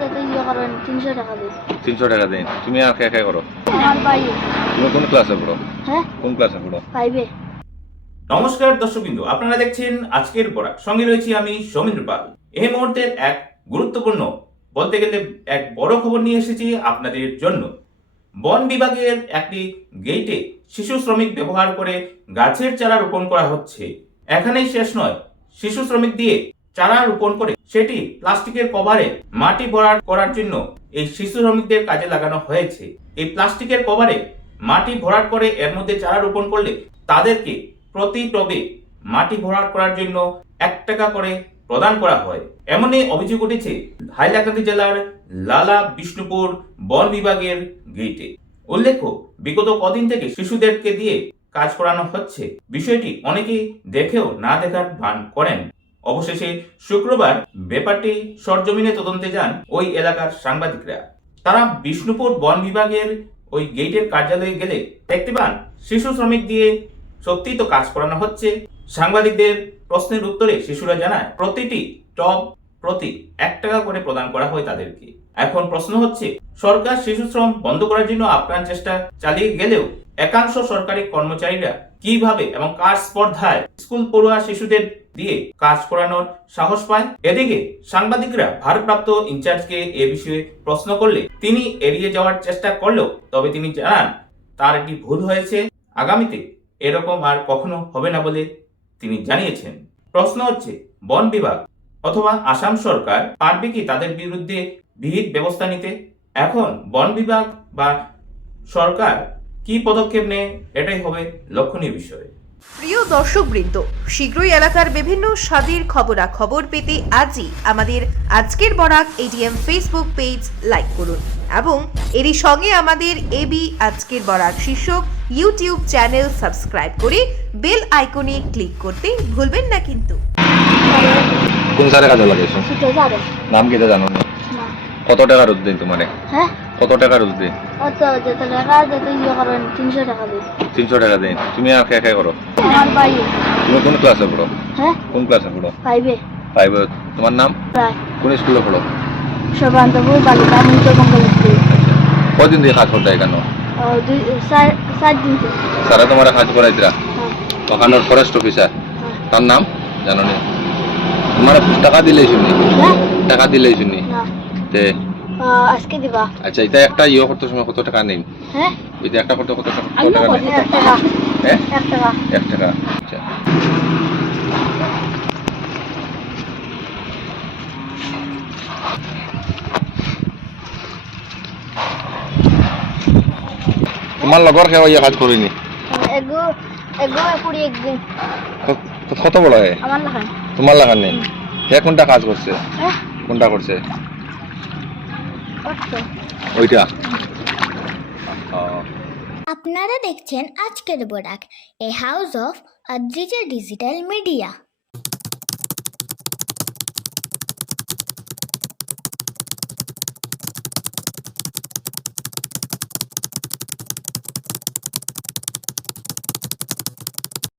যত ইয়ে করেন 300 টাকা দিই। 300 টাকা দেন। তুমি আর কে করো? আমার ভাই। তুমি কোন ক্লাসে পড়ো? হ্যাঁ, কোন ক্লাসে পড়ো? 5 এ। নমস্কার দর্শকবৃন্দ, আপনারা দেখছেন আজকের বরাক। সঙ্গে রয়েছি আমি সৌমেন্দ্র পাল। এই মুহূর্তের এক গুরুত্বপূর্ণ, বলতে গেলে এক বড় খবর নিয়ে এসেছি আপনাদের জন্য। বন বিভাগের একটি গেইটে শিশু শ্রমিক ব্যবহার করে গাছের চারা রোপণ করা হচ্ছে। এখানেই শেষ নয়, শিশু শ্রমিক দিয়ে চারা রোপণ করে সেটি প্লাস্টিকের কভারে মাটি ভরাট করার জন্য এই শিশু শ্রমিকদের কাজে লাগানো হয়েছে। এই প্লাস্টিকের কভারে মাটি ভরাট করে এর মধ্যে চারা রোপণ করলে তাদেরকে প্রতি টবে মাটি ভরাট করার জন্য 1 টাকা করে প্রদান করা হয়। এমনই অভিযোগ উঠেছে হাইলাকান্দি জেলার লালা বিষ্ণুপুর বন বিভাগের গেইটে। উল্লেখ্য, বিগত কদিন থেকে শিশুদেরকে দিয়ে কাজ করানো হচ্ছে। বিষয়টি অনেকেই দেখেও না দেখার ভান করেন। অবশেষে শুক্রবার ব্যাপারটি সরজমিনে তদন্তে যান ওই এলাকার সাংবাদিকরা। তারা বিষ্ণুপুর বন বিভাগের ওই গেইটের কার্যালয়ে গেলে দেখতে পান শিশু শ্রমিক দিয়ে সত্যিই তো কাজ করানো হচ্ছে। সাংবাদিকদের প্রশ্নের উত্তরে শিশুরা জানায় প্রতিটি টব প্রতি 1 টাকা করে প্রদান করা হয় তাদেরকে। এখন প্রশ্ন হচ্ছে, সরকার শিশু শ্রম বন্ধ করার জন্য আপ্রাণ চেষ্টা চালিয়ে গেলেও একাংশ সরকারি কর্মচারীরা কিভাবে এবং কার স্পর্ধায় স্কুল পড়ুয়া শিশুদের দিয়ে কাজ করানোর সাহস পায়? এদিকে সাংবাদিকরা ভারপ্রাপ্ত ইনচার্জকে এ বিষয়ে প্রশ্ন করলে তিনি এড়িয়ে যাওয়ার চেষ্টা করলেও তবে তিনি জানান তার একটি ভুল হয়েছে, আগামীতে এরকম আর কখনো হবে না বলে তিনি জানিয়েছেন। প্রশ্ন হচ্ছে, বন বিভাগ অথবা আসাম সরকার পারবে কি তাদের বিরুদ্ধে বিহিত ব্যবস্থা নিতে? এখন বন বিভাগ বা সরকার কি পদক্ষেপ নেয়, এটাই হবে লক্ষণীয় বিষয়। প্রিয় দর্শকবৃন্দ, শীঘ্রই এলাকার বিভিন্ন স্বাদের খবরাখবর পেতে আজই আমাদের আজকের Barak ADM Facebook page like করুন এবং এরই সঙ্গে আমাদের এবি আজকের বরাক শীর্ষক ইউটিউব চ্যানেল সাবস্ক্রাইব করে বেল আইকনে ক্লিক করতে ভুলবেন না কিন্তু। কোন স্যারের কাজে লাগাইছো? সুতো যাবে নাম কি তা জানো না? না। কত টাকা রোজ দেন তোমারে? হ্যাঁ, কত টাকা রোজ দেন? অত যত টাকা যত ইয়ে করেন 300 টাকা দিই। 300 টাকা দেন। তুমি আর কে করো? আমার ভাই। তুমি কোন ক্লাসে পড়ো? হ্যাঁ, কোন ক্লাসে পড়ো? 5 এ। 5 এ। তোমার নাম? প্রায় কোন স্কুলে পড়ো? সর্বান্তপুর বালিকা উচ্চ মঙ্গল স্কুল। কদিন দিয়ে কাজ করতে কেন? 4 দিন থেকে। স্যারা তোমার কাজ করাইতরা? হ্যাঁ, ওখানের ফরেস্ট অফিসার, হ্যাঁ। তার নাম জানো নি? তোমার টাকা দিলেই শুনি, হ্যাঁ? টাকা দিলেই শুনি না, তে আজকে দিবা। আচ্ছা, এটা একটা ইয়ে করতে সময় কত টাকা নেই? হ্যাঁ, এটা একটা করতে কত টাকা নেই? 1 টাকা। হ্যাঁ, 1 টাকা। 1 টাকা। আচ্ছা, তোমার লগর কেউ ইয়ে কাজ করিনি? এগো এগো পুরি একদিন কত বড় হয়? আমার লাগান। তোমার লাগার নেই? কে কোনটা কাজ করছে? হ্যাঁ, কোনটা করছে? করছে। ওইটা। আপনারা দেখছেন আজকের Barak, a house of Adrija digital media.